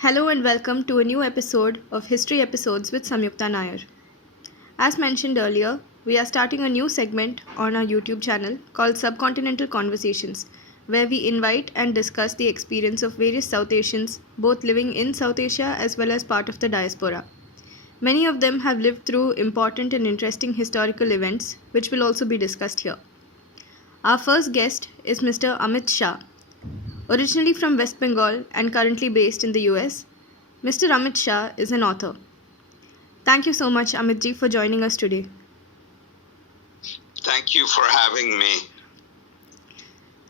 Hello and welcome to a new episode of History Episodes with Samyukta Nair. As mentioned earlier, we are starting a new segment on our YouTube channel called Subcontinental Conversations, where we invite and discuss the experience of various South Asians, both living in South Asia as well as part of the diaspora. Many of them have lived through important and interesting historical events, which will also be discussed here. Our first guest is Mr. Amit Shah. Originally from West Bengal and currently based in the US, Mr. Amit Shah is an author. Thank you so much, Amit ji, for joining us today. Thank you for having me.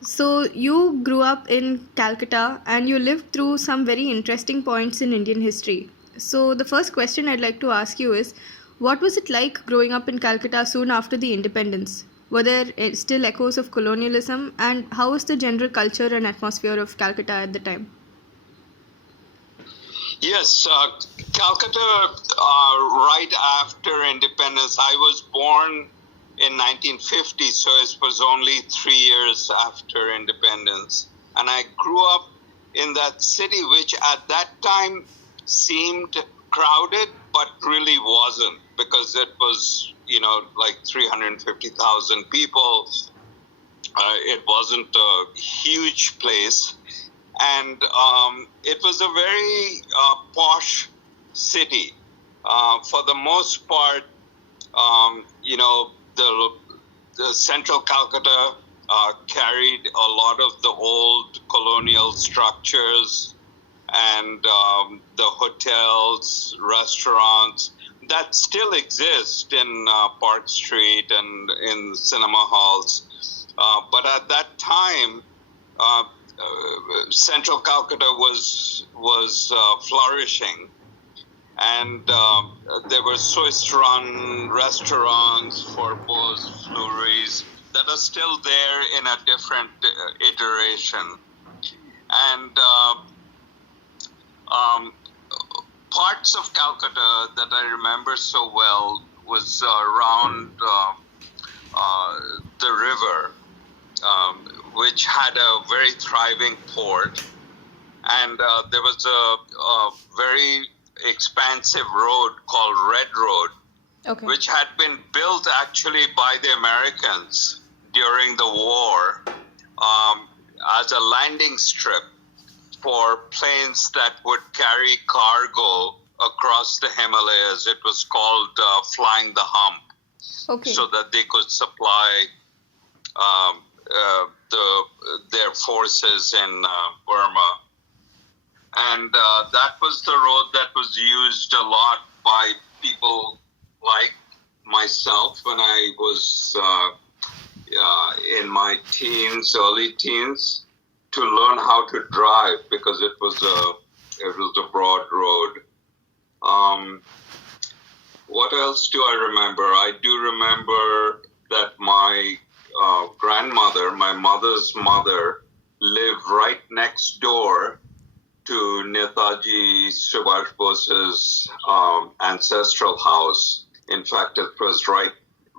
So, you grew up in Calcutta and you lived through some very interesting points in Indian history. So, the first question I'd like to ask you is what was it like growing up in Calcutta soon after the independence? Were there still echoes of colonialism, and how was the general culture and atmosphere of Calcutta at the time? Yes, Calcutta, right after independence, I was born in 1950, so it was only 3 years after independence. And I grew up in that city, which at that time seemed crowded, but really wasn't, because it was, like 350,000 people. It wasn't a huge place. And it was a very posh city. For the most part, the central Calcutta carried a lot of the old colonial structures and the hotels, restaurants that still exist in Park Street and in cinema halls. But at that time, central Calcutta was flourishing, and there were Swiss-run restaurants for both flourishes that are still there in a different iteration. And parts of Calcutta that I remember so well was around the river, which had a very thriving port, and there was a very expansive road called Red Road, which had been built actually by the Americans during the war as a landing strip for planes that would carry cargo across the Himalayas. It was called Flying the Hump, so that they could supply their forces in Burma. And that was the road that was used a lot by people like myself when I was in my early teens, to learn how to drive, because it was a broad road. What else do I remember? I do remember that my grandmother, my mother's mother, lived right next door to Netaji Subhash Bose's ancestral house. In fact, it was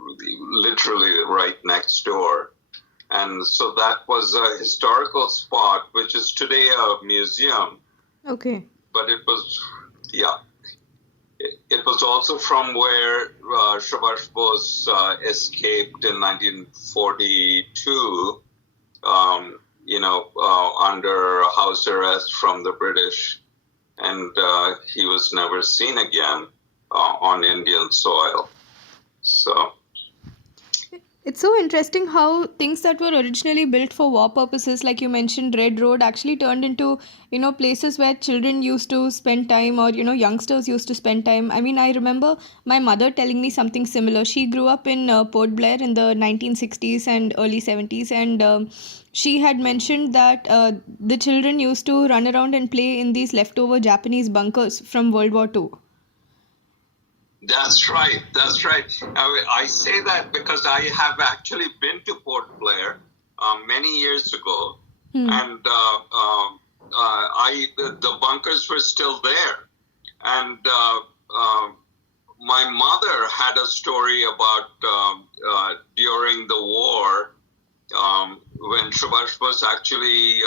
literally right next door. And so that was a historical spot, which is today a museum. Okay. But it was, It was also from where Subhash Bose escaped in 1942, under house arrest from the British. And he was never seen again on Indian soil. So it's so interesting how things that were originally built for war purposes, like you mentioned, Red Road, actually turned into, places where children used to spend time, or, youngsters used to spend time. I mean, I remember my mother telling me something similar. She grew up in Port Blair in the 1960s and early 70s, and she had mentioned that the children used to run around and play in these leftover Japanese bunkers from World War II. That's right. I say that because I have actually been to Port Blair many years ago, and the bunkers were still there. And my mother had a story about during the war, when Subhash was actually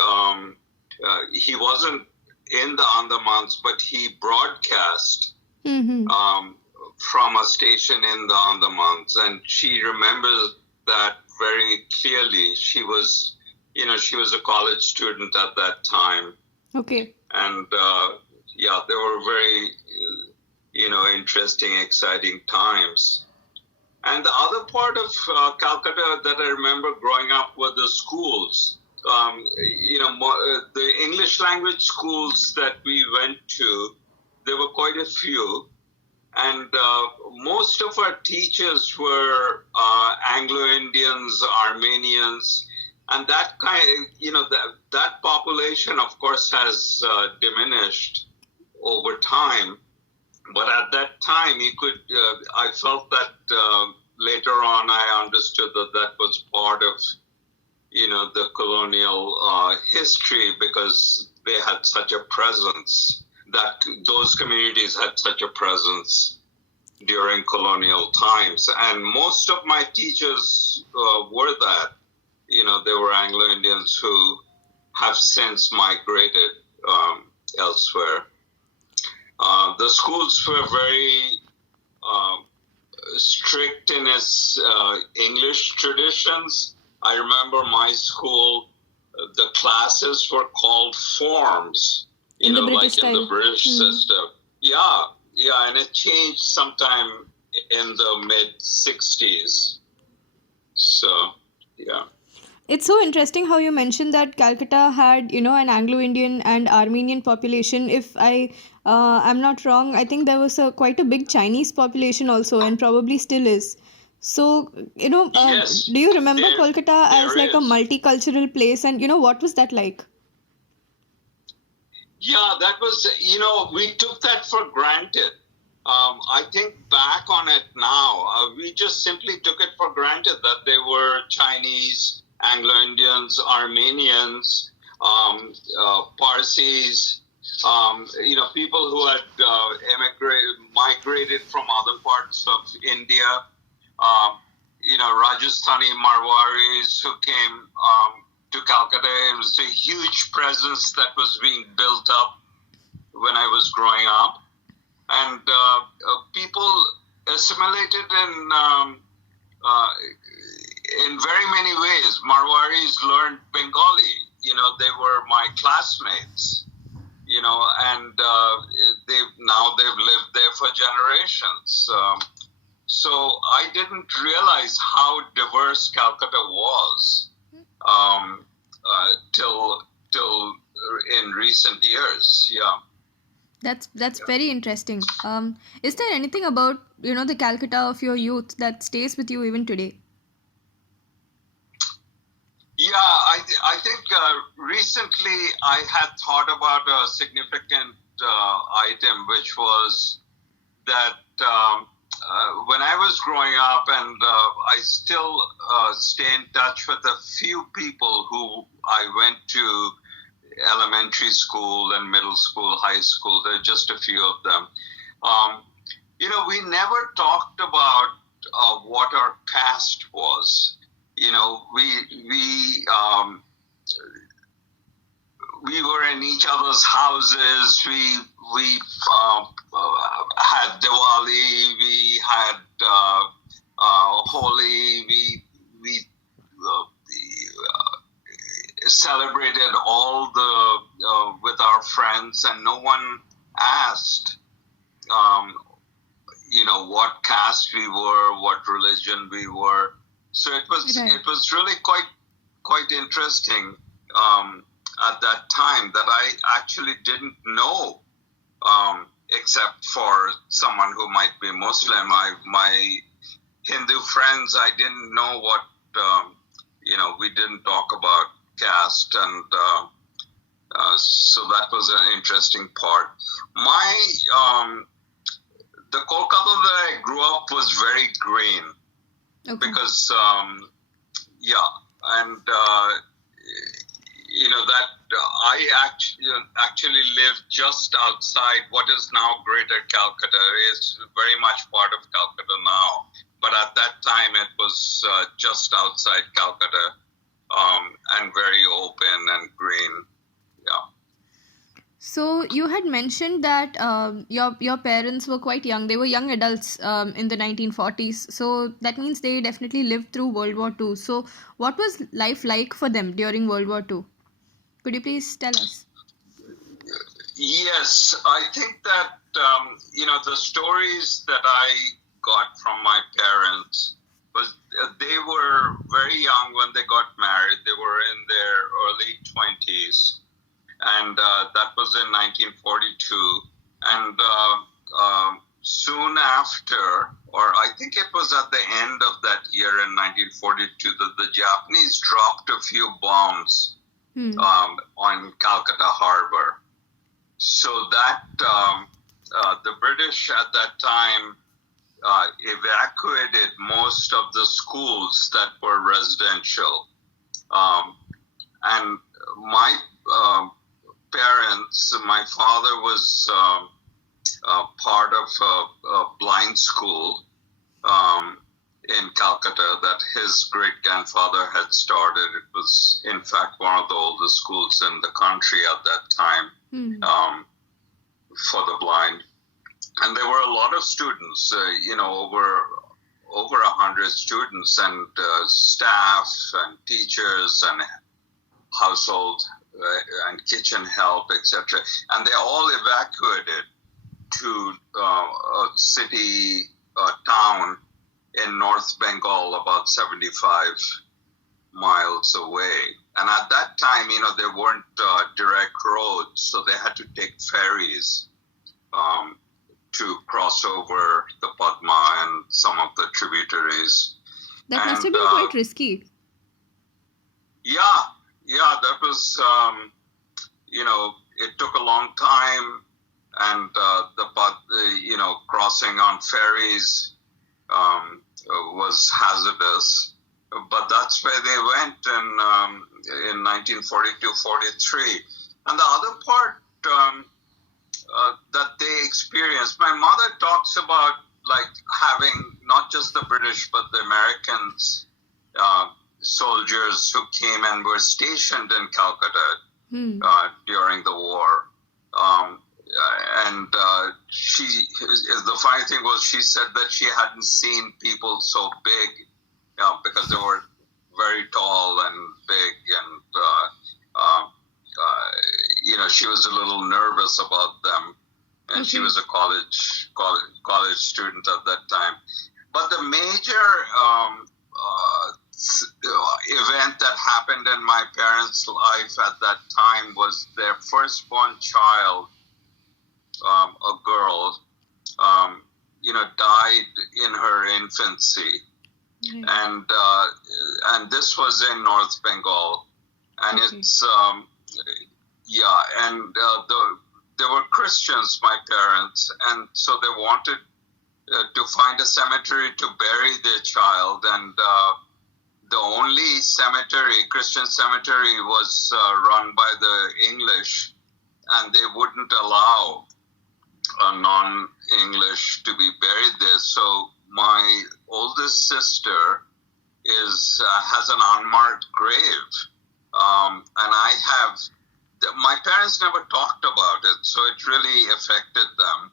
he wasn't in the Andamans, but he broadcast Mm-hmm. From a station in the Andamans, and she remembers that very clearly. She was a college student at that time, Okay. and they were very, interesting, exciting times. And the other part of Calcutta that I remember growing up were the schools. The English language schools that we went to, there were quite a few. And most of our teachers were Anglo-Indians, Armenians, and that that population, of course, has diminished over time. But at that time, I felt that later on I understood that was part of, the colonial history, because they had such a presence, that those communities had such a presence during colonial times. And most of my teachers were that. They were Anglo-Indians who have since migrated elsewhere. The schools were very strict in its English traditions. I remember my school, the classes were called forms, In the British like in the style. British system. Yeah, and it changed sometime in the mid-60s. So, yeah. It's so interesting how you mentioned that Calcutta had, an Anglo-Indian and Armenian population. If I'm not wrong, I think there was quite a big Chinese population also, and probably still is. So, Yes, do you remember there, Kolkata as there like a is. multicultural place? And, what was that like? Yeah, that was, we took that for granted. I think back on it now, we just simply took it for granted that they were Chinese, Anglo-Indians, Armenians, Parsis, people who had migrated from other parts of India, Rajasthani Marwaris who came to Calcutta. It was a huge presence that was being built up when I was growing up. And people assimilated in very many ways. Marwaris learned Bengali. They were my classmates. And they've lived there for generations. So I didn't realize how diverse Calcutta was till in recent years. Yeah. That's very interesting. Is there anything about, the Calcutta of your youth that stays with you even today? Yeah, I think recently I had thought about a significant item, which was that when I was growing up, and I still stay in touch with a few people who I went to elementary school and middle school, high school. There are just a few of them. We never talked about what our caste was. We were in each other's houses. We had Diwali. We had Holi. We celebrated all with our friends, and no one asked, what caste we were, what religion we were. So it was really quite interesting at that time that I actually didn't know, except for someone who might be Muslim. My Hindu friends, I didn't know what, we didn't talk about caste, and so that was an interesting part. The Kolkata that I grew up was very green. Okay. Because, and that I actually lived just outside what is now Greater Calcutta. It's very much part of Calcutta now, but at that time it was just outside Calcutta, and very open and green. Yeah. So you had mentioned that your parents were quite young. They were young adults in the 1940s. So that means they definitely lived through World War II. So what was life like for them during World War II? Could you please tell us? Yes, I think that the stories that I got from my parents was they were very young when they got married. They were in their early 20s, and that was in 1942. And soon after, or I think it was at the end of that year in 1942, that the Japanese dropped a few bombs on Calcutta Harbor. So that the British at that time evacuated most of the schools that were residential. And my parents, my father was part of a blind school in Calcutta that his great-grandfather had started. It was, in fact, one of the oldest schools in the country at that time. For the blind, and there were a lot of students, over 100 students and staff and teachers and household and kitchen help, etc. And they all evacuated to a city, town in North Bengal, about 75 miles away. And at that time, there weren't direct roads, so they had to take ferries to cross over the Padma and some of the tributaries. That must have been quite risky. Yeah, that was, it took a long time, and crossing on ferries was hazardous. But that's where they went in 1942-43. And the other part that they experienced, my mother talks about having not just the British but the Americans soldiers who came and were stationed in Calcutta during the war. And the funny thing was, she said that she hadn't seen people so big, because they were very tall and big, and she was a little nervous about them, and she was a college student at that time. But the major event that happened in my parents' life at that time was their firstborn child, a girl, died in her infancy. And this was in North Bengal, and it's they were Christians, my parents, and so they wanted to find a cemetery to bury their child, and the only Christian cemetery, was run by the English, and they wouldn't allow a non-English to be buried there. So my oldest sister has an unmarked grave, and my parents never talked about it, so it really affected them.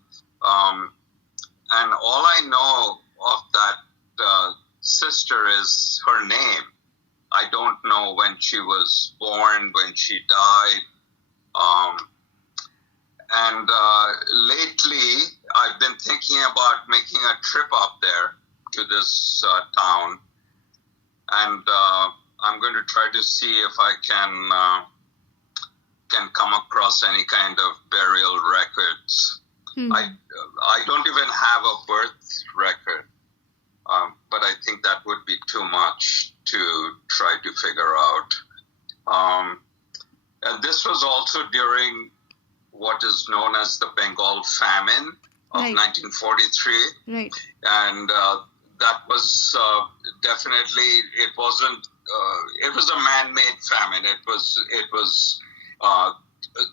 And all I know of that sister is her name. I don't know when she was born, when she died. And lately, I've been thinking about making a trip up there to this town, and I'm going to try to see if I can come across any kind of burial records. I don't even have a birth record, but I think that would be too much to try to figure out. And this was also during what is known as the Bengal Famine of 1943. Right. And that was definitely, it wasn't, it was a man-made famine. It was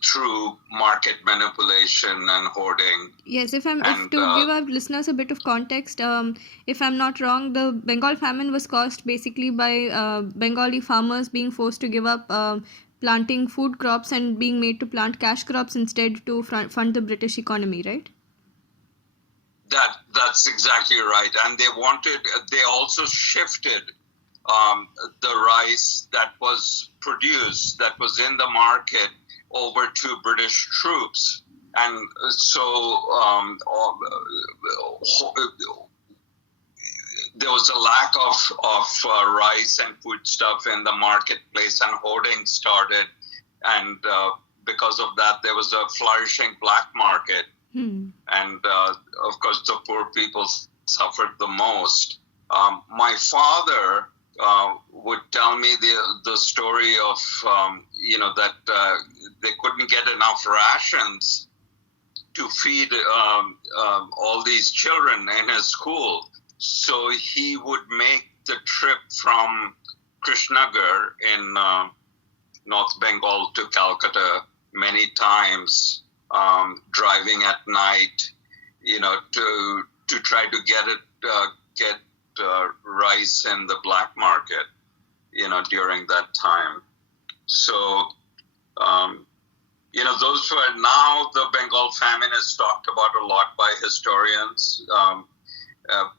through market manipulation and hoarding. Yes, to give our listeners a bit of context, if I'm not wrong, the Bengal famine was caused basically by Bengali farmers being forced to give up planting food crops and being made to plant cash crops instead to fund the British economy, right? That's exactly right. And they also shifted the rice that was produced, that was in the market, over to British troops. And so there was a lack of rice and foodstuff in the marketplace, and hoarding started. And because of that, there was a flourishing black market. And of course, the poor people suffered the most. My father would tell me the story of that they couldn't get enough rations to feed all these children in his school. So he would make the trip from Krishnagar in North Bengal to Calcutta many times, driving at night, to try to get rice in the black market, during that time. So, those were, now the Bengal famine is talked about a lot by historians.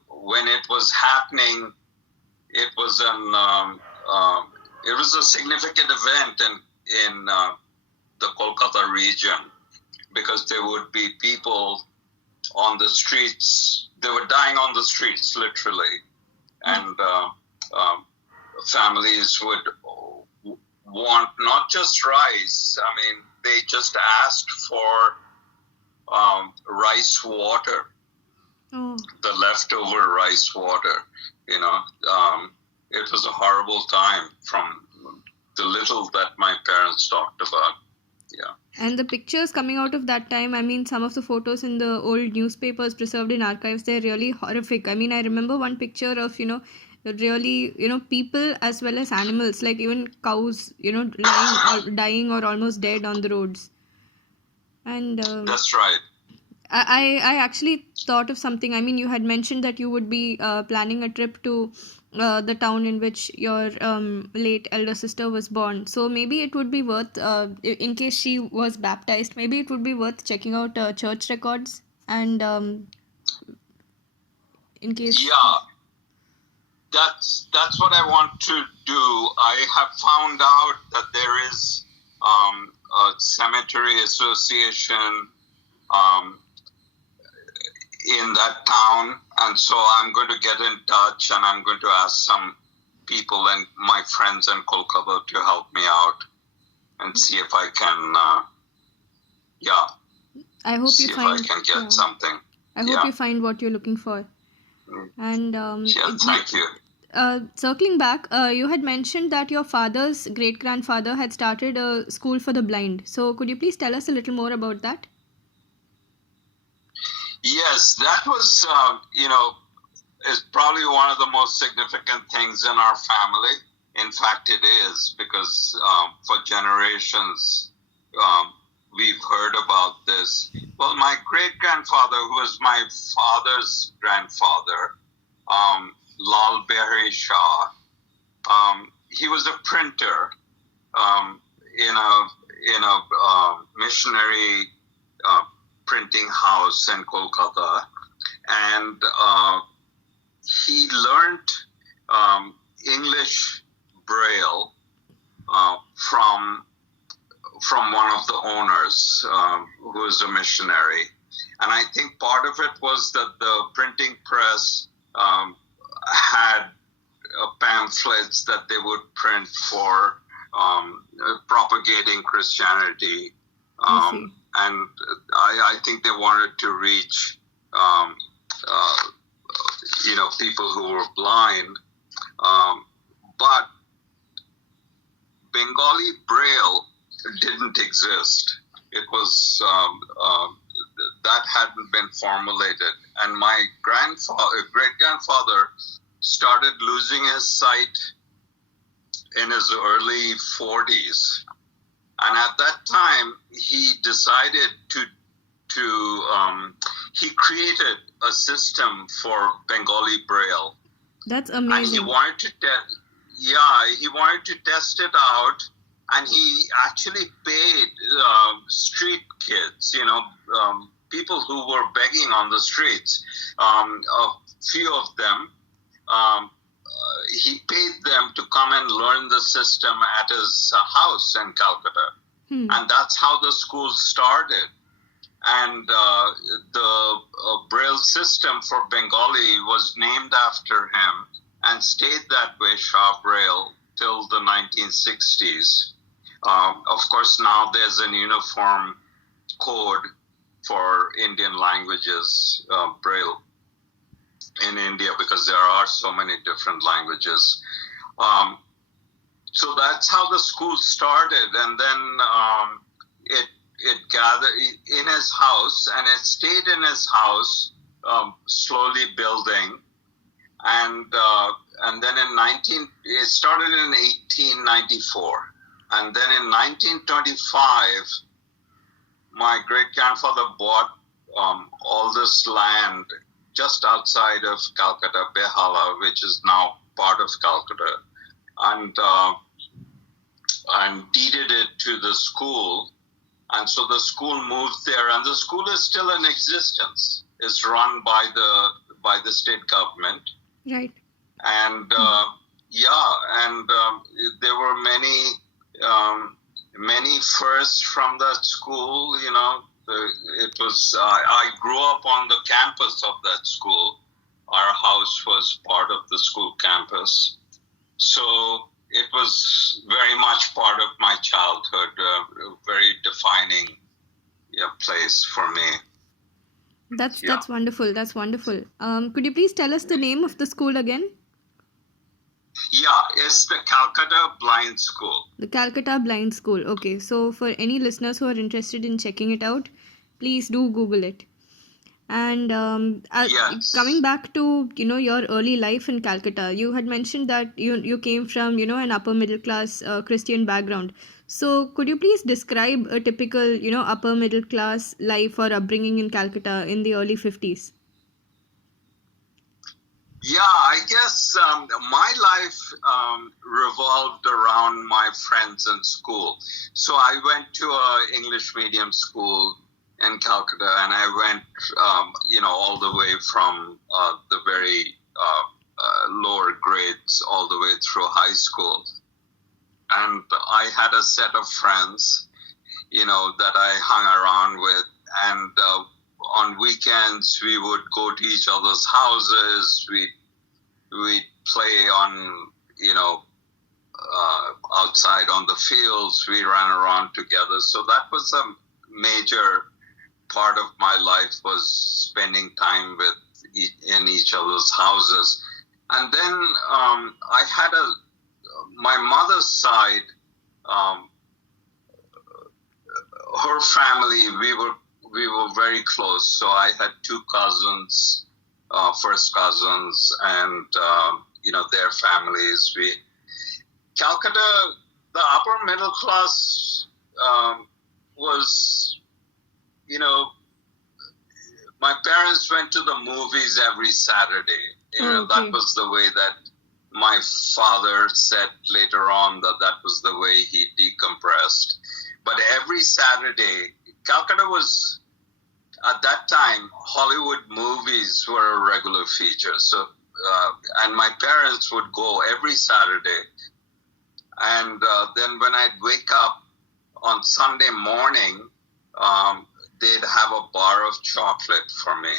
When it was happening, it was a significant event in the Kolkata region, because there would be people on the streets. They were dying on the streets, literally, and families would want not just rice. I mean, they just asked for rice water. The leftover rice water, it was a horrible time from the little that my parents talked about. Yeah. And the pictures coming out of that time, I mean, some of the photos in the old newspapers preserved in archives, they're really horrific. I mean, I remember one picture of, really, people as well as animals, like even cows, dying or almost dead on the roads. And that's right. I actually thought of something. I mean, you had mentioned that you would be planning a trip to the town in which your late elder sister was born. So maybe it would be worth, in case she was baptized, maybe it would be worth checking out church records, and in case... Yeah, that's what I want to do. I have found out that there is a cemetery association in that town, and so I'm going to get in touch, and I'm going to ask some people and my friends in Kolkata to help me out and see if I can I hope you find, if I can get something. I hope you find what you're looking for. And thank you. Circling back, you had mentioned that your father's great-grandfather had started a school for the blind. So could you please tell us a little more about that? Yes, that was, is probably one of the most significant things in our family. In fact, it is, because for generations, we've heard about this. Well, my great-grandfather, who was my father's grandfather, Lal Behari Shah, he was a printer in a missionary printing house in Kolkata, and he learned English Braille from one of the owners who was a missionary. And I think part of it was that the printing press had pamphlets that they would print for propagating Christianity. And I think they wanted to reach, people who were blind. But Bengali Braille didn't exist. It was, that hadn't been formulated. And my great-grandfather started losing his sight in his early 40s. And at that time, he decided he created a system for Bengali Braille. That's amazing. And he wanted to test it out and he actually paid street kids, people who were begging on the streets. A few of them, he paid them to come and learn the system at his house in Calcutta. And that's how the school started. And the Braille system for Bengali was named after him and stayed that way, Shah Braille, till the 1960s. Of course, now there's an uniform code for Indian languages, Braille, in India, because there are so many different languages. So that's how the school started, and then it gathered in his house, and it stayed in his house, slowly building, and then it started in 1894, and then in 1925, my great grandfather bought all this land just outside of Calcutta, Behala, which is now part of Calcutta, and deeded it to the school. And so the school moved there, and the school is still in existence. It's run by the state government. Right. And there were many firsts from that school. I grew up on the campus of that school. Our house was part of the school campus. So it was very much part of my childhood, a very defining place for me. That's wonderful. That's wonderful. Could you please tell us the name of the school again? Yeah, it's the Calcutta Blind School. The Calcutta Blind School. Okay, so for any listeners who are interested in checking it out, please do Google it. And Yes. coming back to your early life in Calcutta, you had mentioned that you came from an upper middle class Christian background. So could you please describe a typical upper middle class life or upbringing in Calcutta in the early 50s? Yeah, I guess my life revolved around my friends in school. So I went to an English medium school in Calcutta, and I went, all the way from the very lower grades all the way through high school. And I had a set of friends, that I hung around with, and on weekends we would go to each other's houses. We'd play on, outside on the fields. We ran around together. So that was a major part of my life, was spending time in each other's houses. And then I had my mother's side, her family, we were very close. So I had two cousins, first cousins, and their families. Calcutta, the upper middle class was, my parents went to the movies every Saturday. Okay. That was the way that my father said later on that was the way he decompressed. But every Saturday, Calcutta was, at that time, Hollywood movies were a regular feature. So, and my parents would go every Saturday. And then when I'd wake up on Sunday morning, they'd have a bar of chocolate for me,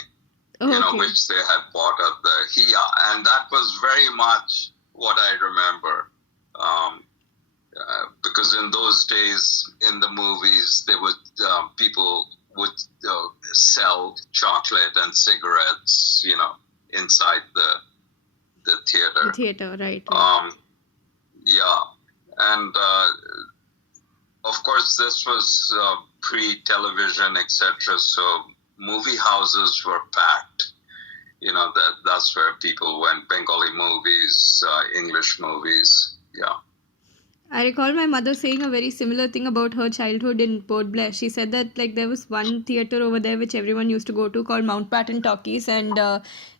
Okay. which they had bought at the Hia. And that was very much what I remember. Because in those days, in the movies, people would sell chocolate and cigarettes, inside the theater. The theater, right. Yeah. And of course, this was pre-television, etc. So movie houses were packed. That's where people went. Bengali movies, English movies. Yeah. I recall my mother saying a very similar thing about her childhood in Port Blair. She said that there was one theater over there which everyone used to go to called Mountbatten Talkies, and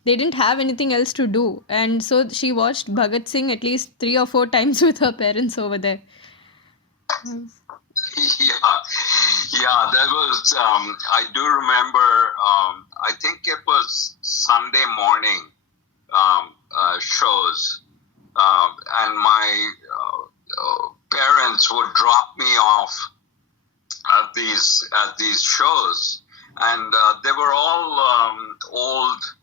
they didn't have anything else to do. And so she watched Bhagat Singh at least 3 or 4 times with her parents over there. Yeah, that was, I do remember, I think it was Sunday morning shows, and my parents would drop me off at these shows, and they were all old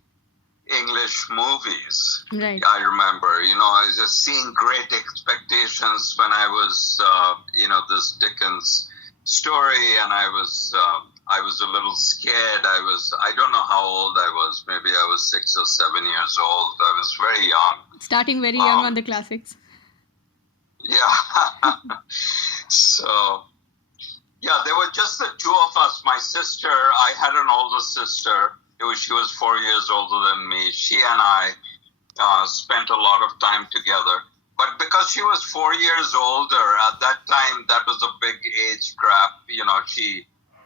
English movies. Right. I remember, I was just seeing Great Expectations when I was, this Dickens story, and I was a little scared. I don't know how old I was. Maybe I was 6 or 7 years old. I was very young. Starting very young on the classics. Yeah. So, yeah, there were just the two of us. My sister, I had an older sister. She was 4 years older than me. She and I spent a lot of time together. But because she was 4 years older, at that time, that was a big age gap.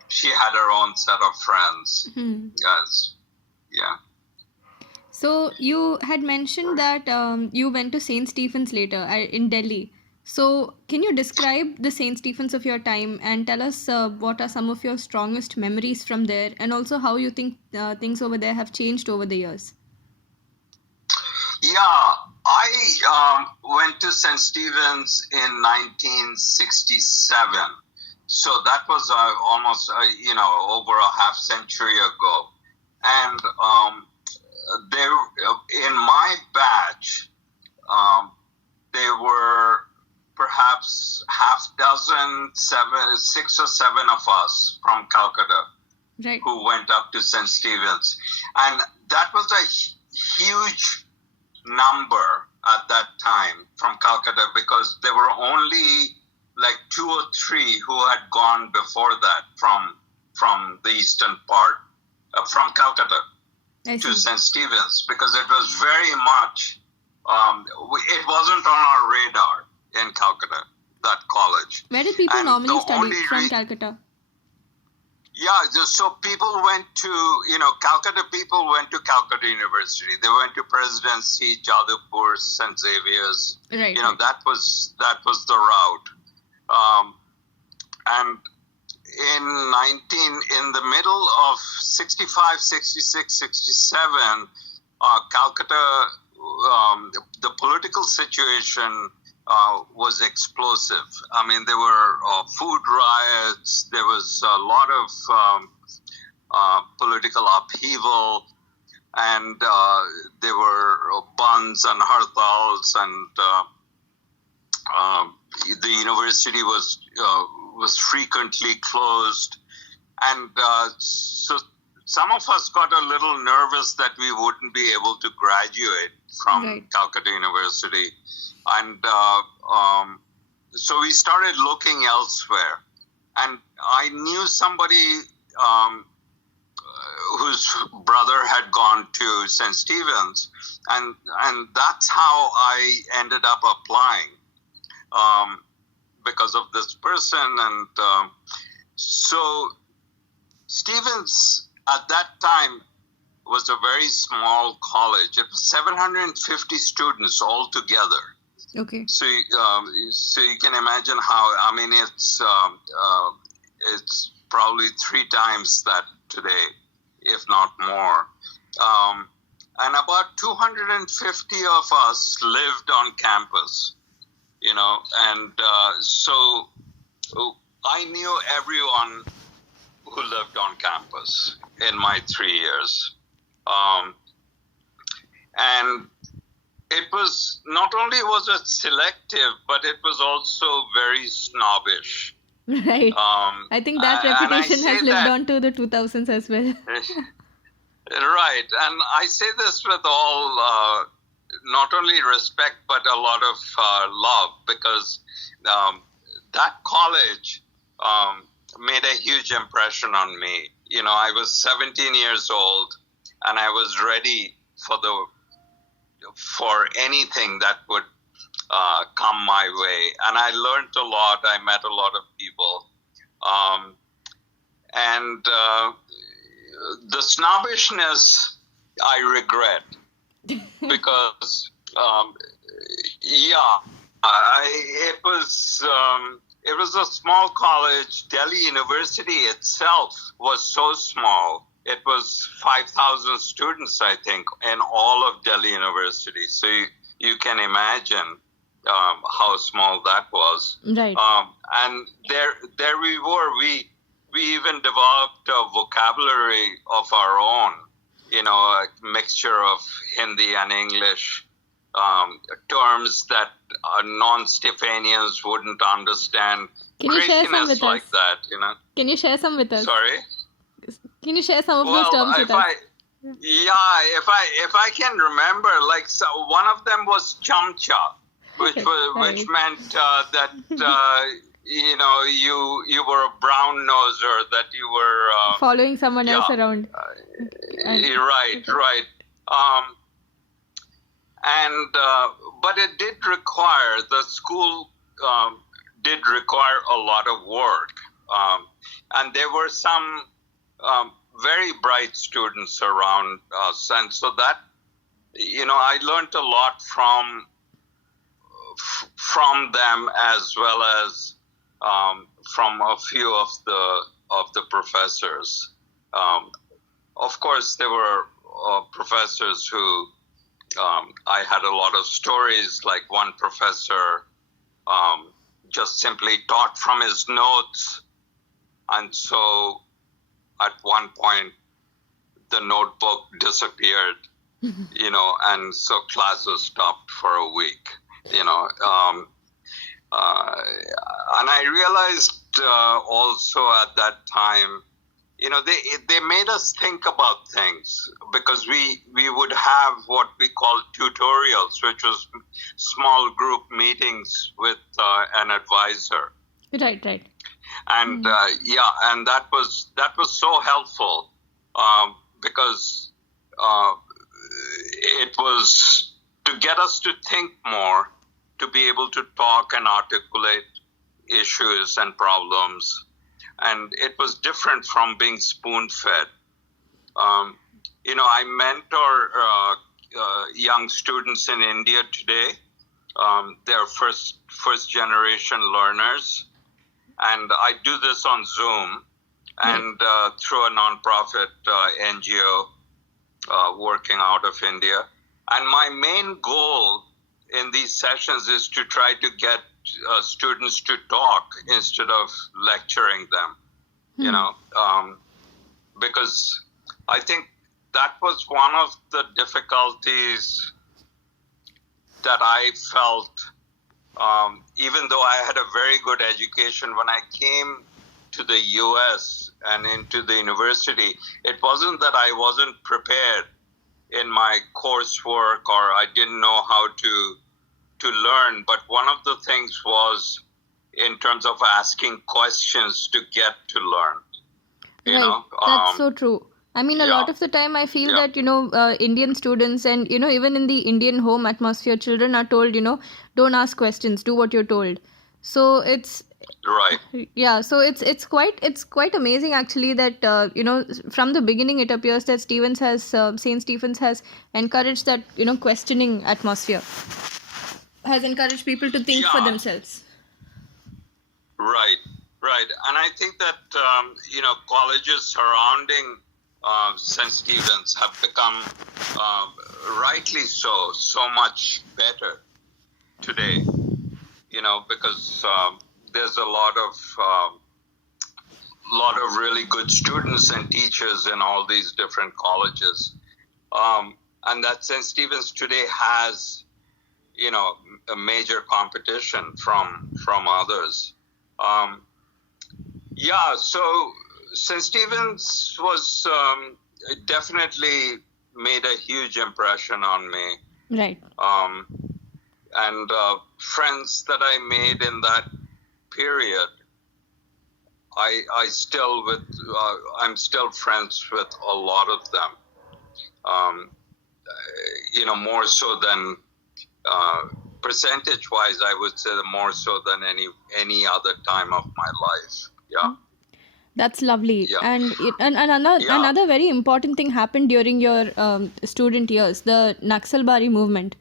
She had her own set of friends. Mm-hmm. Yes. Yeah. So you had mentioned that you went to St. Stephen's later in Delhi. So can you describe the St. Stephen's of your time and tell us what are some of your strongest memories from there, and also how you think things over there have changed over the years? Yeah, I went to St. Stephen's in 1967. So that was almost, over a half century ago. And there, in my batch, there were perhaps six or seven of us from Calcutta, right, who went up to St. Stephen's. And that was a huge number at that time from Calcutta, because there were only like 2 or 3 who had gone before that from the eastern part, from Calcutta to St. Stephen's, because it was very much, it wasn't on our radar in Calcutta, that college. Where did people normally study from Calcutta? Yeah, so people went to, Calcutta people went to Calcutta University. They went to Presidency, Jadavpur, St. Xavier's. Right. That was the route. And in the middle of 65, 66, 67, Calcutta, the political situation was explosive. I mean, there were food riots. There was a lot of political upheaval, and there were bands and hartals, and the university was frequently closed, and so some of us got a little nervous that we wouldn't be able to graduate from right. Calcutta University. And so we started looking elsewhere. And I knew somebody whose brother had gone to St. Stephen's. And that's how I ended up applying, because of this person. And so Stephen's at that time was a very small college. It was 750 students altogether. Okay. So you can imagine how, I mean, it's probably 3 times that today, if not more. And about 250 of us lived on campus, and so I knew everyone who lived on campus in my 3 years. And it was, not only was it selective, but it was also very snobbish. Right. I think that reputation has lived on to the 2000s as well. Right. And I say this with all, not only respect, but a lot of love, because that college made a huge impression on me. I was 17 years old, and I was ready for anything that would come my way. And I learned a lot. I met a lot of people. And the snobbishness I regret, because, it it was a small college. Delhi University itself was so small. It was 5,000 students, I think, in all of Delhi University. So you can imagine how small that was. Right. And there we were. We even developed a vocabulary of our own, a mixture of Hindi and English, terms that non-Stephanians wouldn't understand. Can you share some with like us? that, Can you share some with us? Sorry? Can you share some of those terms with us? If I can remember, one of them was chamcha, which meant that you were a brown noser, that you were following someone else around. Right. But it did require, the school did require a lot of work, and there were some very bright students around us, and so that I learned a lot from them, as well as from a few of the professors. Of course, there were professors who I had a lot of stories. Like one professor just simply taught from his notes, and so at one point the notebook disappeared, and so classes stopped for a week, and I realized also at that time, they made us think about things, because we would have what we call tutorials, which was small group meetings with an advisor. Right. And and that was so helpful, because it was to get us to think more, to be able to talk and articulate issues and problems. And it was different from being spoon-fed. I mentor young students in India today. They're first generation learners. And I do this on Zoom and through a nonprofit NGO working out of India. And my main goal in these sessions is to try to get students to talk instead of lecturing them, because I think that was one of the difficulties that I felt. Even though I had a very good education, when I came to the US and into the university, it wasn't that I wasn't prepared in my coursework or I didn't know how to learn, but one of the things was in terms of asking questions to get to learn. That's so true. I mean, a lot of the time I feel that, Indian students and, even in the Indian home atmosphere, children are told, don't ask questions, do what you're told. So it's... Right. Yeah, so it's quite amazing actually that, from the beginning it appears that St. Stephen's has encouraged that, questioning atmosphere. Has encouraged people to think for themselves. Right. And I think that, colleges surrounding St. Stephen's have become, rightly so much better today, because there's a lot of really good students and teachers in all these different colleges. And that St. Stephen's today has, a major competition from others. So St. Stephen's was definitely made a huge impression on me. Right. And friends that I made in that period, I'm still friends with a lot of them. More so than percentage-wise, I would say more so than any other time of my life. Yeah. That's lovely. Yeah. And another very important thing happened during your student years, the Naxalbari Movement.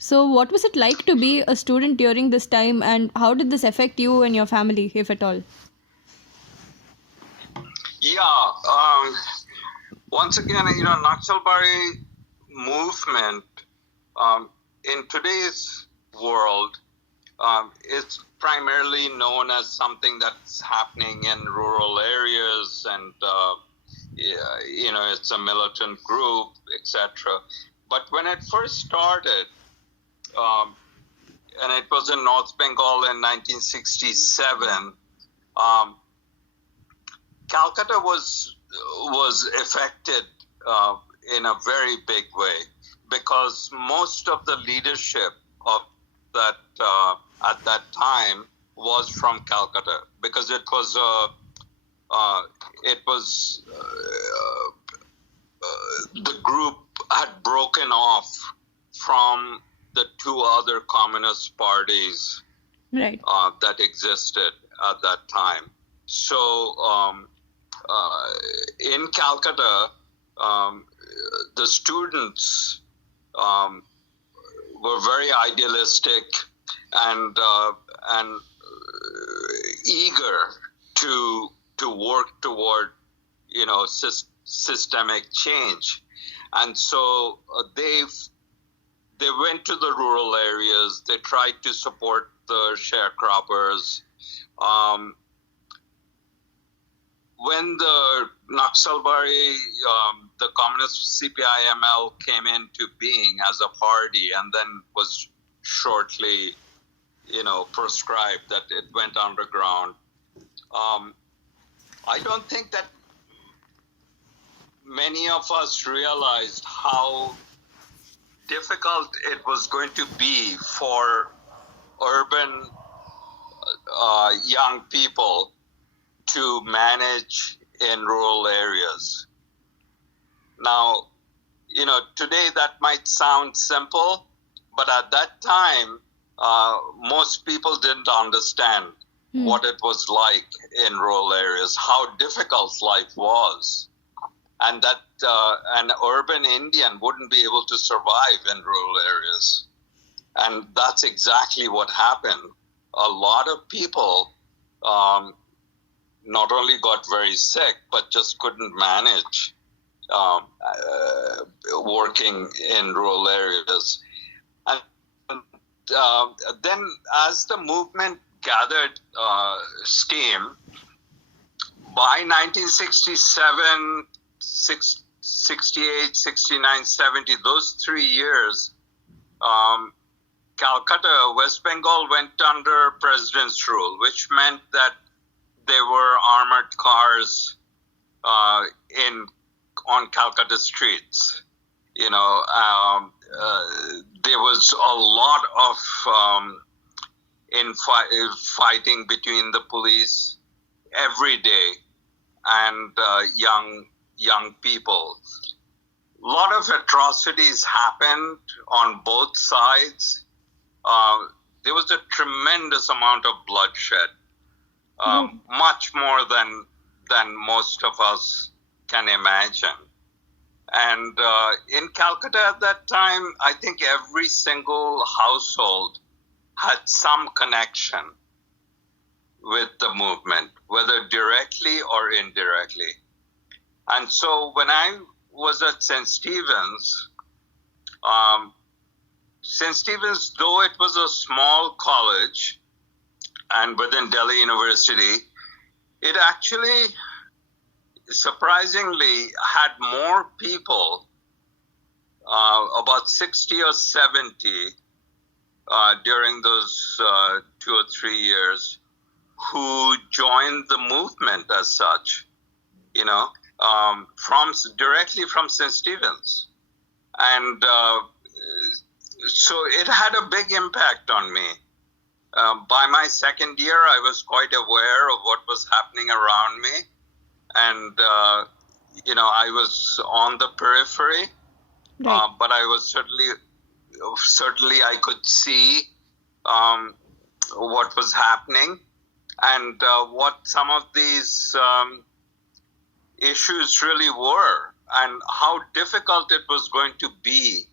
So, what was it like to be a student during this time, and how did this affect you and your family, if at all? Yeah. Once again, Naxalbari movement in today's world, it's primarily known as something that's happening in rural areas, and it's a militant group, etc. But when it first started, and it was in North Bengal in 1967, Calcutta was affected in a very big way, because most of the leadership of that at that time was from Calcutta, because it was the group had broken off from the two other communist parties Right. that existed at that time. So in Calcutta, the students were very idealistic and eager to work toward systemic change, and so they went to the rural areas. They tried to support the sharecroppers. When the Naxalbari, the communist CPI-ML came into being as a party, and then was shortly, proscribed, that it went underground. I don't think that many of us realized how difficult it was going to be for urban young people to manage in rural areas. Now, today that might sound simple, but at that time, most people didn't understand what it was like in rural areas, how difficult life was, and that an urban Indian wouldn't be able to survive in rural areas. And that's exactly what happened. A lot of people not only got very sick, but just couldn't manage working in rural areas. And then as the movement gathered steam, by 1967, 68, 69, 70, those 3 years, Calcutta, West Bengal went under president's rule, which meant that there were armored cars on Calcutta streets. There was a lot of fighting between the police every day and young people. A lot of atrocities happened on both sides. There was a tremendous amount of bloodshed, much more than most of us can imagine. And in Calcutta at that time, I think every single household had some connection with the movement, whether directly or indirectly. And so when I was at St. Stephen's, St. Stephen's, though it was a small college and within Delhi University, it actually surprisingly had more people, about 60 or 70 during those 2 or 3 years, who joined the movement as such, directly from St. Stephen's. And so it had a big impact on me. By my second year, I was quite aware of what was happening around me. And, I was on the periphery, Right. but I was certainly I could see what was happening, and what some of these issues really were, and how difficult it was going to be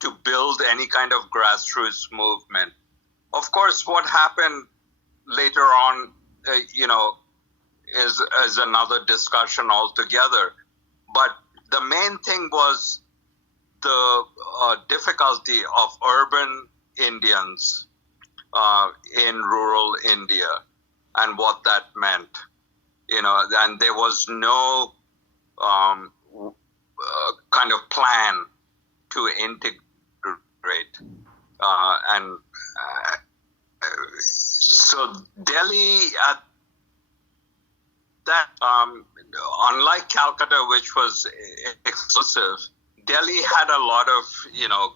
to build any kind of grassroots movement. Of course, what happened later on, is another discussion altogether. But the main thing was the difficulty of urban Indians in rural India and what that meant. And there was no kind of plan to integrate. So Delhi at that, unlike Calcutta, which was exclusive, Delhi had a lot of,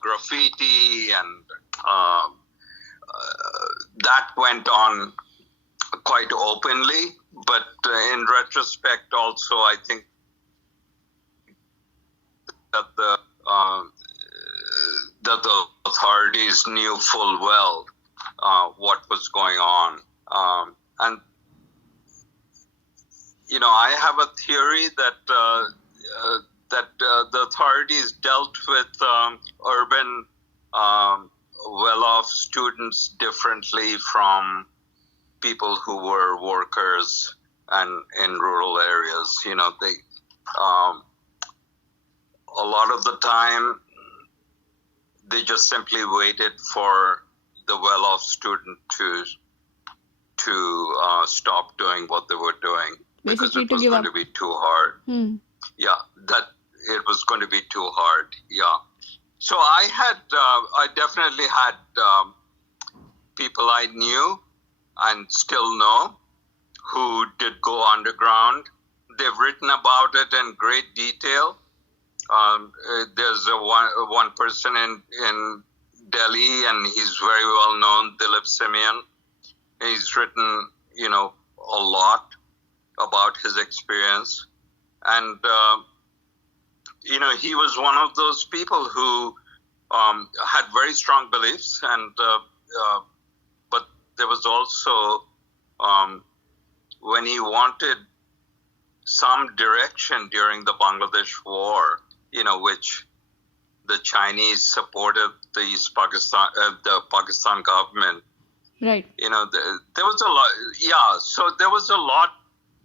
graffiti and that went on quite openly. But in retrospect, also, I think that the authorities knew full well what was going on. And I have a theory that the authorities dealt with urban well-off students differently from people who were workers and in rural areas. They a lot of the time they just simply waited for the well-off student to stop doing what they were doing. Because it was going to be too hard. Yeah, that it was going to be too hard. Yeah. So I definitely had people I knew and still know who did go underground. They've written about it in great detail. There's one person in Delhi, and he's very well known, Dilip Simeon. He's written, a lot about his experience. And, he was one of those people who had very strong beliefs. And but there was also, when he wanted some direction during the Bangladesh War, which the Chinese supported the Pakistan government. Right. There was a lot. Yeah. So there was a lot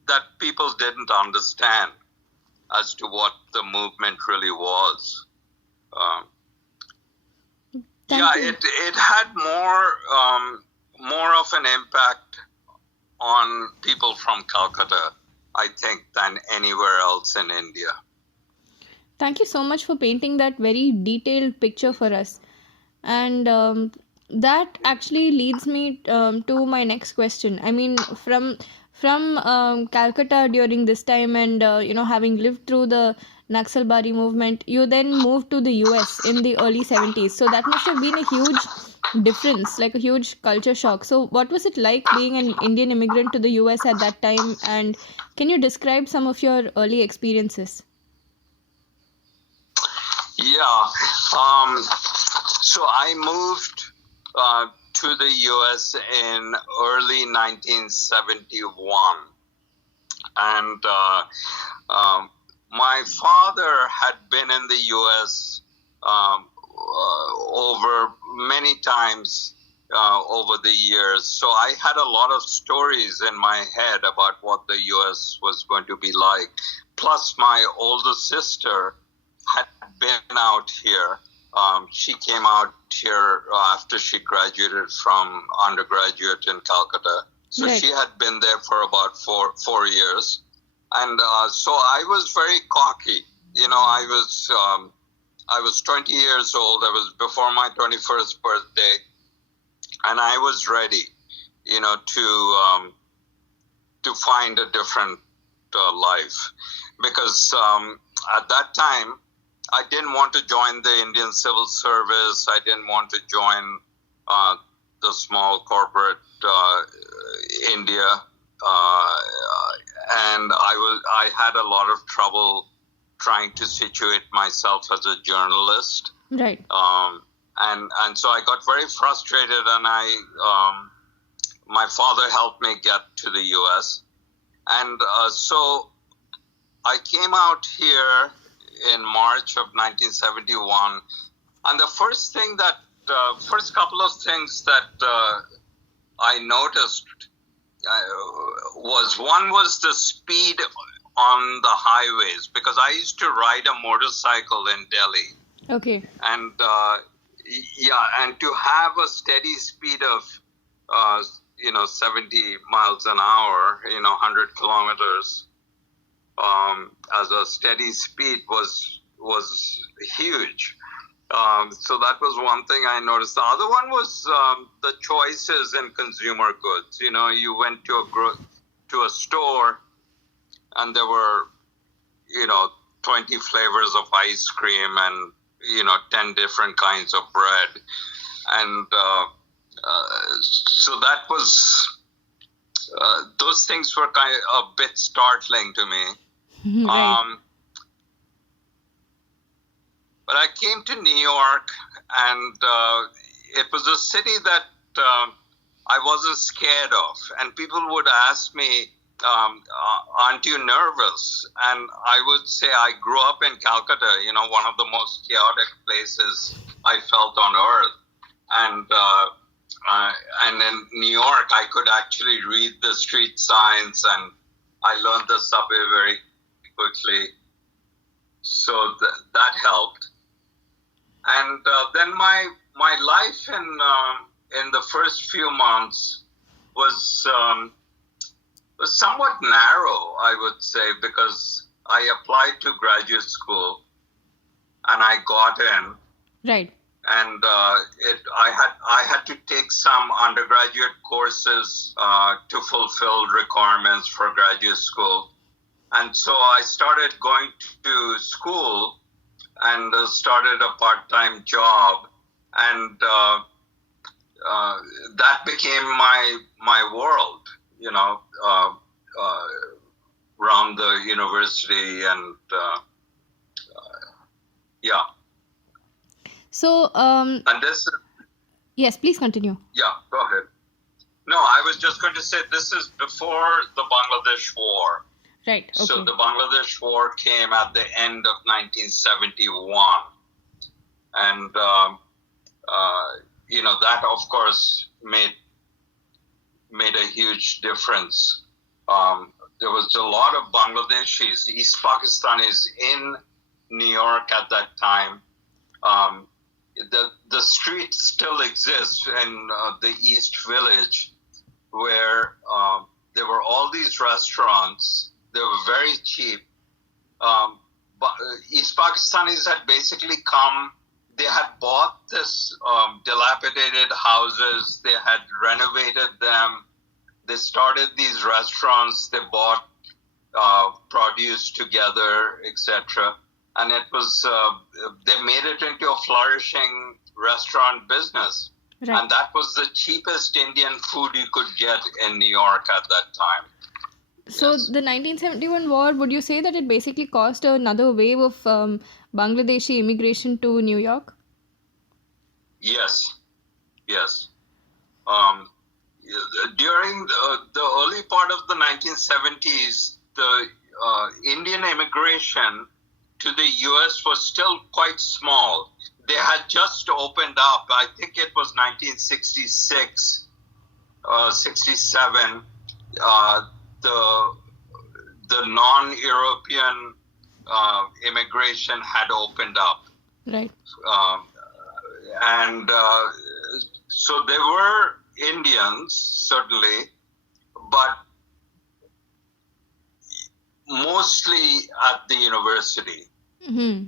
that people didn't understand as to what the movement really was. It had more of an impact on people from Calcutta, I think, than anywhere else in India. Thank you so much for painting that very detailed picture for us. And that actually leads me to my next question. I mean, from Calcutta during this time and, having lived through the Naxalbari movement, you then moved to the US in the early 70s. So that must have been a huge difference, like a huge culture shock. So what was it like being an Indian immigrant to the US at that time? And can you describe some of your early experiences? Yeah. So I moved to the U.S. in early 1971. And my father had been in the U.S. Over many times over the years. So I had a lot of stories in my head about what the U.S. was going to be like. Plus, my older sister had been out here. She came out here after she graduated from undergraduate in Calcutta. So Right. she had been there for about four years. And so I was very cocky. I was 20 years old. I was before my 21st birthday. And I was ready, to find a different life. Because at that time, I didn't want to join the Indian Civil Service. I didn't want to join the small corporate India, and I had a lot of trouble trying to situate myself as a journalist. Right. And so I got very frustrated, and my father helped me get to the U.S. And so I came out here in March of 1971, And the first couple of things that I noticed one was the speed on the highways, because I used to ride a motorcycle in Delhi. Okay. And and to have a steady speed of 70 miles an hour, 100 kilometers as a steady speed was huge. So that was one thing I noticed. The other one was the choices in consumer goods. You went to a store and there were 20 flavors of ice cream and 10 different kinds of bread, and so that was those things were kind of a bit startling to me. Right. But I came to New York, and it was a city that I wasn't scared of, and people would ask me, aren't you nervous? And I would say I grew up in Calcutta, one of the most chaotic places I felt on earth. And in New York, I could actually read the street signs, and I learned the subway very quickly. So that helped. And then my life in the first few months was somewhat narrow, I would say, because I applied to graduate school and I got in. Right. And I had to take some undergraduate courses to fulfill requirements for graduate school. And so I started going to school and started a part-time job, and that became my world, around the university, and yeah. So, And this, yes, please continue. yeah, go ahead. No, I was just going to say this is before the Bangladesh War. Right. Okay. So the Bangladesh War came at the end of 1971, and that of course made a huge difference. There was a lot of Bangladeshis, East Pakistanis in New York at that time. The street still exists in the East Village, where there were all these restaurants. They were very cheap. But East Pakistanis had basically come. They had bought this dilapidated houses. They had renovated them. They started these restaurants. They bought produce together, etc. And it was they made it into a flourishing restaurant business. Right. And that was the cheapest Indian food you could get in New York at that time. So Yes. the 1971 war, would you say that it basically caused another wave of Bangladeshi immigration to New York? Yes. During the early part of the 1970s, the Indian immigration to the U.S. was still quite small. They had just opened up. I think it was 1966, 67. The non-European immigration had opened up. Right. And so there were Indians, certainly, but mostly at the university. Mm-hmm.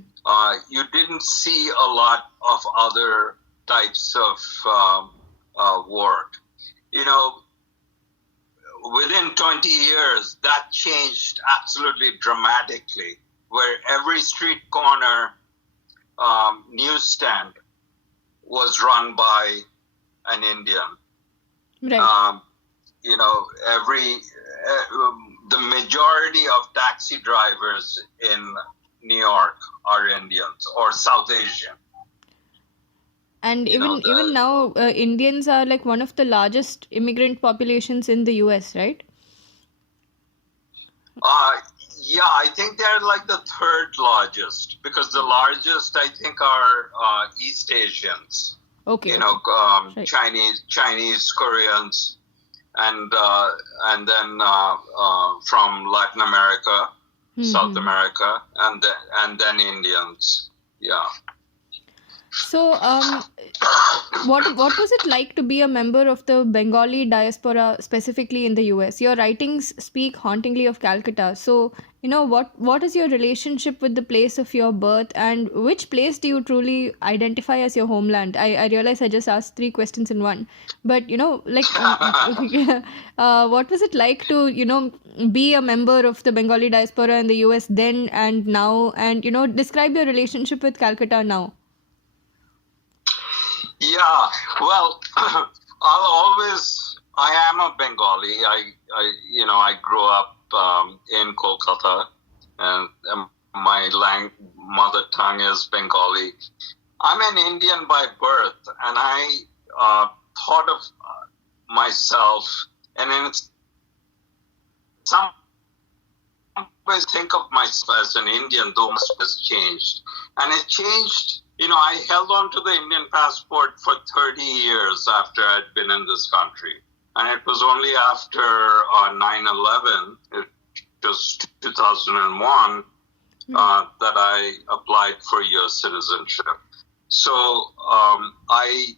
You didn't see a lot of other types of work. Within 20 years, that changed absolutely dramatically, where every street corner newsstand was run by an Indian. Right. The majority of taxi drivers in New York are Indians or South Asian. And You know, even now, Indians are like one of the largest immigrant populations in the US, right? Yeah, I think they're like the third largest, because the largest, I think, are East Asians. Okay. You know, Right. Chinese, Koreans, and then from Latin America, South America, and then Indians. Yeah. So, what was it like to be a member of the Bengali diaspora, specifically in the US? Your writings speak hauntingly of Calcutta. So, what is your relationship with the place of your birth, and which place do you truly identify as your homeland? I realize I just asked 3 questions in one, but what was it like to be a member of the Bengali diaspora in the US then and now, and describe your relationship with Calcutta now. Yeah, well, I am a Bengali. I grew up in Kolkata, and my mother tongue is Bengali. I'm an Indian by birth, and I thought of myself, and in some ways think of myself as an Indian, though much has changed. And it changed. I held on to the Indian passport for 30 years after I'd been in this country. And it was only after 9/11, it was 2001, that I applied for US citizenship. So I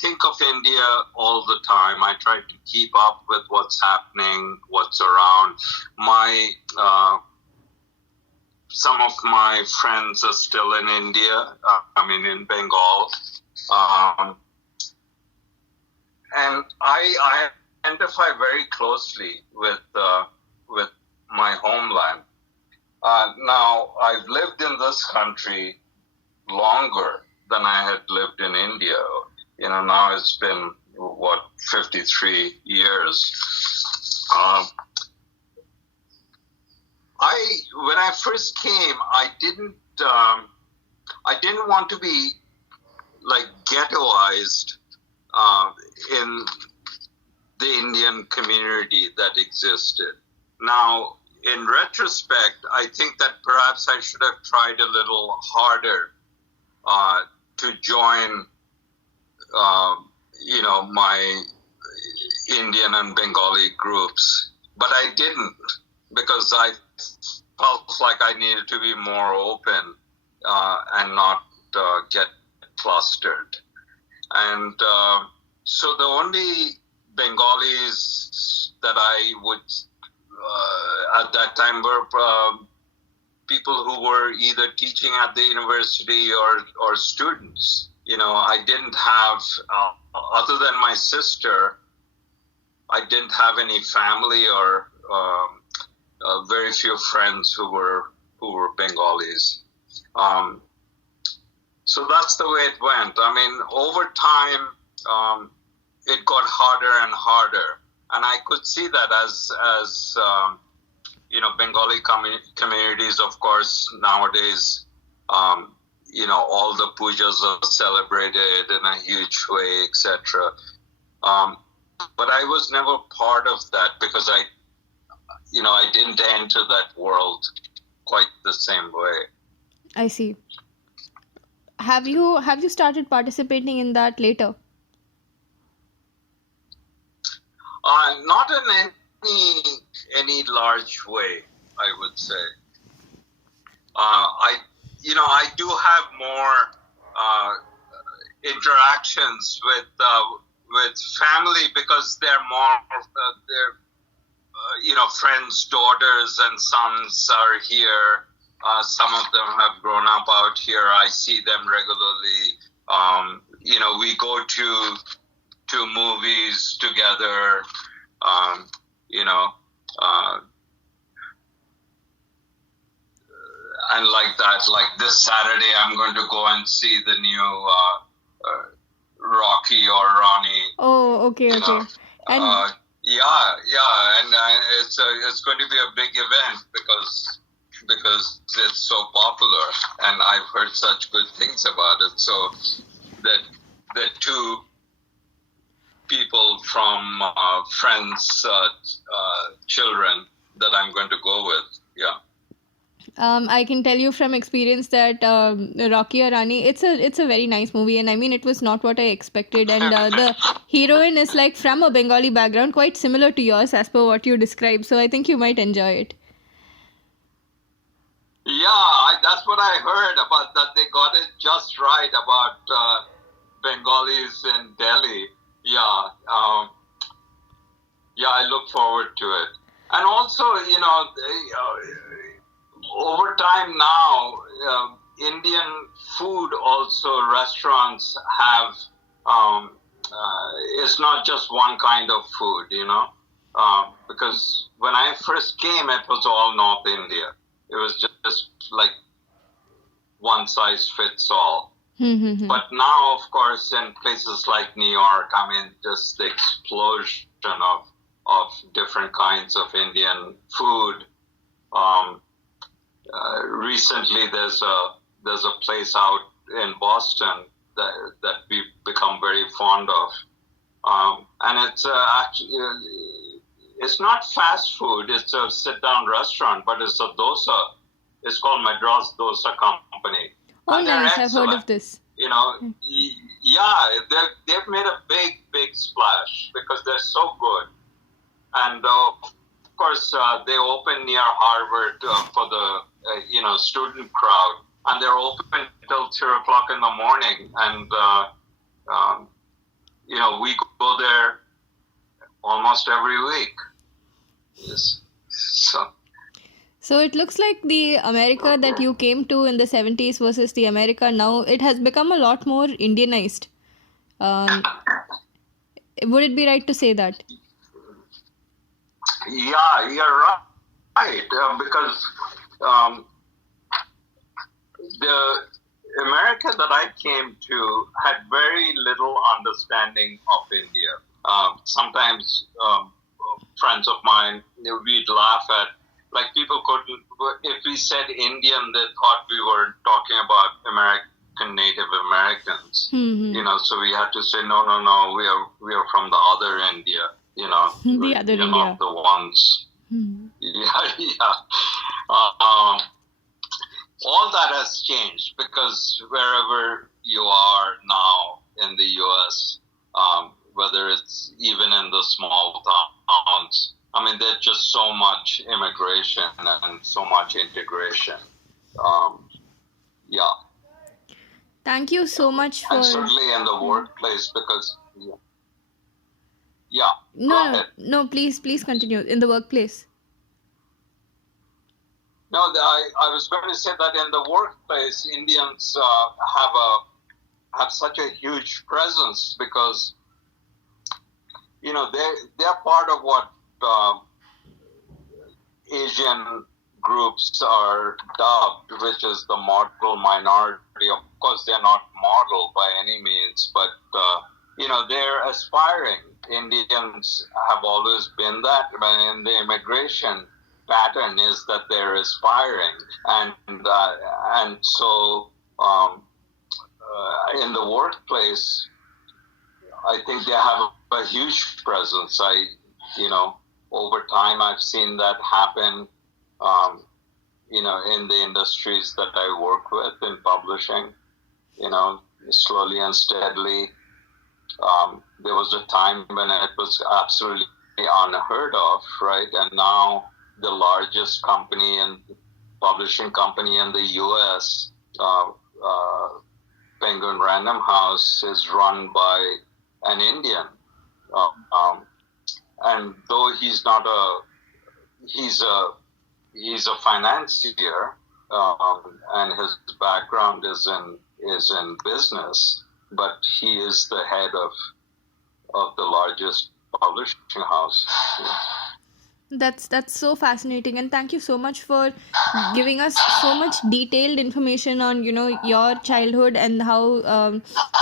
think of India all the time. I try to keep up with what's happening, what's around. Some of my friends are still in India, in Bengal. And I identify very closely with my homeland. Now, I've lived in this country longer than I had lived in India. Now it's been, 53 years. When I first came, I didn't want to be like ghettoized in the Indian community that existed. Now, in retrospect, I think that perhaps I should have tried a little harder to join, my Indian and Bengali groups, but I didn't, because I felt like I needed to be more open and not get clustered. And so the only Bengalis that I would at that time were people who were either teaching at the university or students. I didn't have, other than my sister, I didn't have any family or very few friends who were Bengalis. So that's the way it went. Over time, it got harder and harder, and I could see that as Bengali communities, of course, nowadays, all the pujas are celebrated in a huge way, etc. But I was never part of that because I didn't enter that world quite the same way. I see. Have you started participating in that later? Not in any large way, I would say. I do have more interactions with family because they're more friends' daughters and sons are here. Some of them have grown up out here. I see them regularly. We go to movies together. And like that, like this Saturday, I'm going to go and see the new Rocky or Ronnie. Oh, okay. And and it's going to be a big event because it's so popular, and I've heard such good things about it. So that the two people from friends' children, that I'm going to go with. Yeah. I can tell you from experience that Rocky or Rani, it's a very nice movie, and I mean it was not what I expected. And the heroine is like from a Bengali background, quite similar to yours as per what you described. So I think you might enjoy it. Yeah, that's what I heard about that. They got it just right about Bengalis in Delhi. Yeah, yeah, I look forward to it. And also, over time now, Indian food also restaurants have. It's not just one kind of food, because when I first came, it was all North India. It was just like one size fits all. But now, of course, in places like New York, I mean, just the explosion of different kinds of Indian food. Recently, there's a place out in Boston that we've become very fond of, and it's actually. It's not fast food, it's a sit-down restaurant, but it's a dosa. It's called Madras Dosa Company. Oh, nice. I've heard of this. Yeah, they've made a big splash because they're so good. And, of course, they open near Harvard for the, student crowd. And they're open till 2 o'clock in the morning. And, we go there almost every week. Yes. So it looks like the America that you came to in the 70s versus the America now, it has become a lot more Indianized. Would it be right to say that? Yeah, you're right. Because the America that I came to had very little understanding of India. Sometimes friends of mine, we'd laugh at, like people couldn't, if we said Indian, they thought we were talking about American Native Americans, so we had to say, no, we are from the other India, the other India. Not the ones. Yeah. All that has changed because wherever you are now in the U.S., whether it's even in the small towns, I mean, there's just so much immigration and so much integration. Yeah. Thank you so much for... And certainly in the workplace because... Yeah. No, please continue. In the workplace. No, I was going to say that in the workplace, Indians have such a huge presence because, they're part of what Asian groups are dubbed, which is the model minority. Of course, they're not model by any means, but, they're aspiring. Indians have always been that, but in the immigration pattern is that they're aspiring. And so in the workplace, I think they have a huge presence. Over time, I've seen that happen, in the industries that I work with in publishing, slowly and steadily. There was a time when it was absolutely unheard of, right? And now the largest publishing company in the U.S., Penguin Random House, is run by an Indian. And though he's a financier, and his background is in business, but he is the head of the largest publishing house. That's so fascinating, and thank you so much for giving us so much detailed information on your childhood and how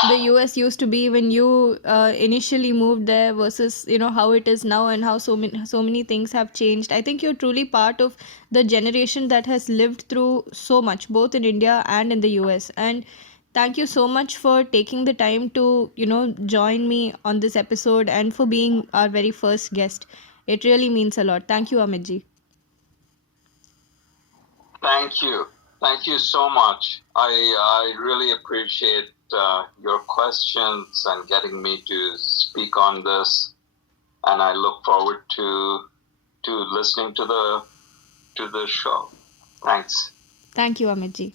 the US used to be when you initially moved there versus how it is now and how so many things have changed. I think you're truly part of the generation that has lived through so much, both in India and in the US. And thank you so much for taking the time to join me on this episode and for being our very first guest. It really means a lot. Thank you, Amit ji. Thank you. Thank you so much. I really appreciate your questions and getting me to speak on this, and I look forward to listening to the show. Thanks. Thank you, Amit ji.